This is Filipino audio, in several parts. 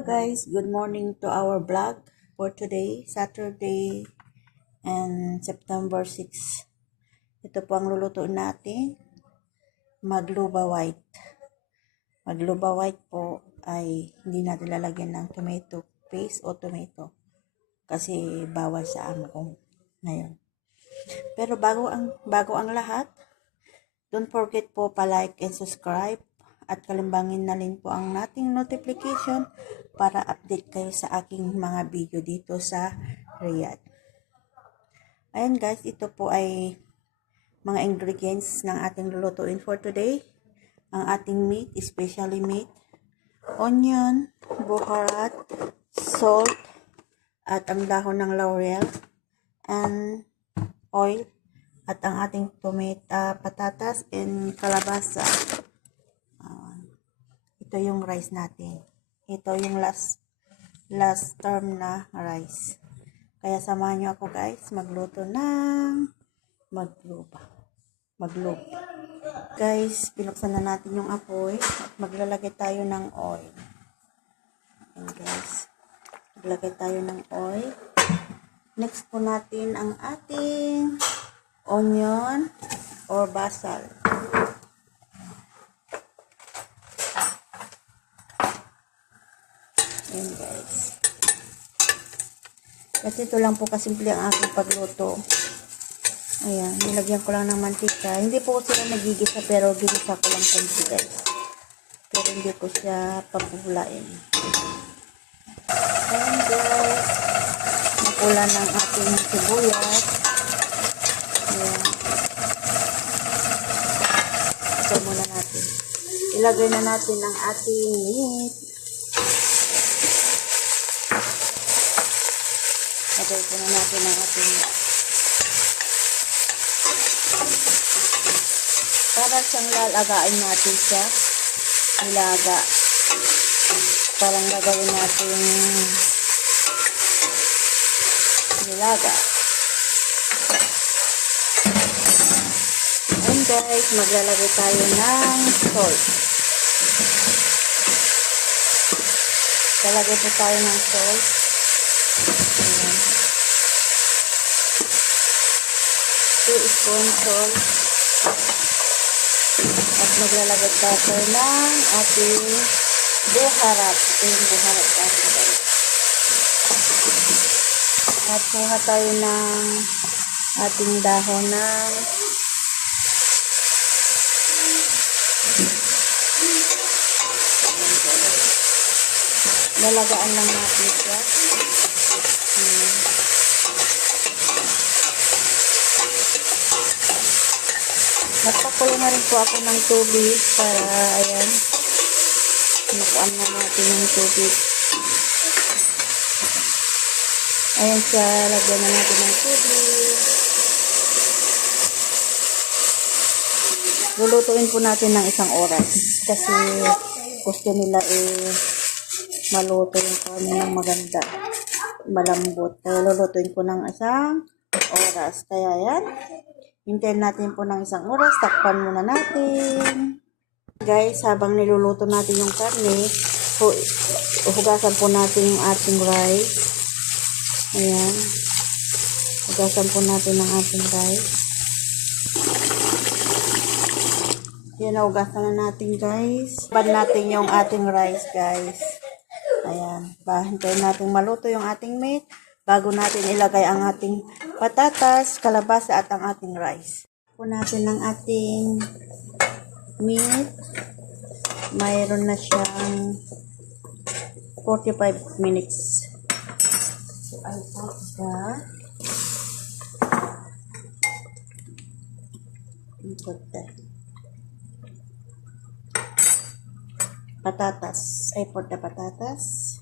Hello guys, good morning to our vlog for today, Saturday and September 6. Ito po ang lulutuin natin, magluba white. Magluba white po ay hindi natin lalagyan ng tomato paste o tomato kasi bawal sa amo ngayon. Pero bago ang lahat, don't forget po pa-like and subscribe at kalimbangin na rin po ang nating notification para update kayo sa aking mga video dito sa Riyadh. Ayan guys, ito po ay mga ingredients ng ating lulutuin for today. Ang ating meat, especially meat, onion, buharat, salt, at ang dahon ng laurel, and oil, at ang ating tomato, patatas, and kalabasa. Ito yung rice natin. Ito yung last term na rice. Kaya samahan nyo ako guys, magluto ng magluba. Guys, pinuksan na natin yung apoy at maglalagay tayo ng oil. Ayan guys, maglalagay tayo ng oil. Next po natin ang ating onion or basil. Ayan guys. Kasi ito lang po kasimple ang aking pagluto. Ayan, nilagyan ko lang ng mantika. Hindi po sila nagigisa pero ginisa ko lang konti guys. Pero hindi ko siya pabubulain. Ayan guys. Napula ng ating sibuyas. Ayan. Ito muna natin. Ilagay na natin ang ating meat. Lagay po na natin ang ating para siyang lalagain natin siya. Nilaga. Parang gagawin natin nilaga. And guys, maglalagay tayo ng salt. Lalagay po tayo ng salt. Ayan. 2 spoon salt. At maglalagay tayo ng ating buharat. Ito yung buharat natin guys. At kuha tayo ng ating dahon ng lalagaan lang natin siya. Nagpakulo na rin po ako ng tubig para ayan, nakuan na natin ng tubig. Ayan siya, lagyan na natin ng tubig. Lulutuin po natin ng 1 oras kasi gusto nila maluto yung kami ng maganda, malambot. Kaya lulutuin po ng 1 oras. Kaya yan, hintayin natin po ng 1 oras. Takpan muna natin. Guys, habang niluluto natin yung karne, hugasan po natin yung ating rice. Ayan. Hugasan po natin ang ating rice. Yan, hugasan na natin guys. Ban natin yung ating rice guys. Ayan. Hintayin natin maluto yung ating meat bago natin ilagay ang ating patatas, kalabasa at ang ating rice. Po natin ang ating meat. Mayroon na siyang 45 minutes. So, ay po siya. Patatas. I put the patatas.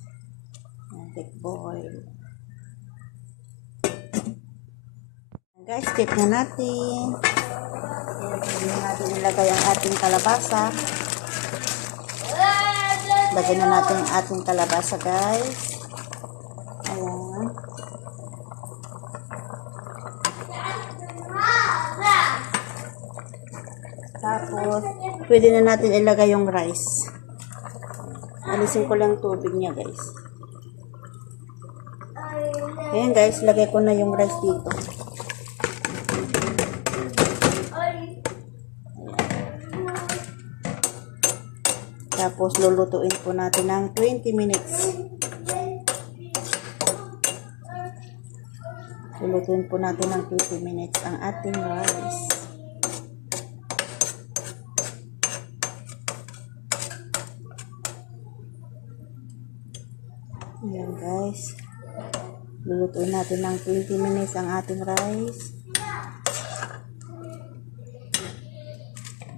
Big boil. Guys, tip na natin. Hindi natin ilagay ang ating kalabasa. Lagyan na natin ang ating kalabasa guys. Ayan. Tapos, pwede na natin ilagay yung rice. Alisin ko lang tubig niya, guys. Ayan, guys. Lagay ko na yung rice dito. Tapos, lulutuin po natin ng 20 minutes. Lulutuin po natin ng 20 minutes ang ating rice. Ayan, guys. Lulutuin natin ng 20 minutes ang ating rice.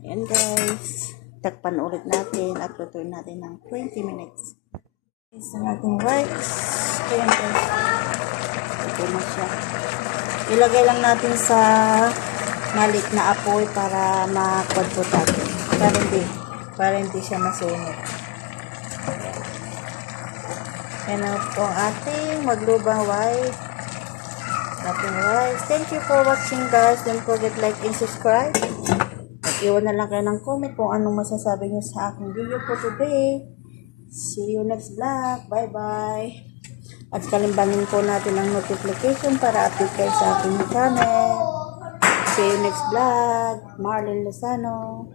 Ayan, guys. Takpan ulit natin at lutuin natin ng 20 minutes. Ito ang ating rice. Ayan, guys. Ito na siya. Ilagay lang natin sa maliit na apoy para makwadpot natin. Para hindi siya masunog. Yan na po ang ating maglubang white. Ating rice. Thank you for watching, guys. Don't forget like and subscribe. Iwan na lang kayo ng comment kung anong masasabi nyo sa aking video for today. See you next vlog. Bye-bye. At kalimbangin po natin ang notification para update kayo sa aking channel. See you next vlog. Marlene Lozano.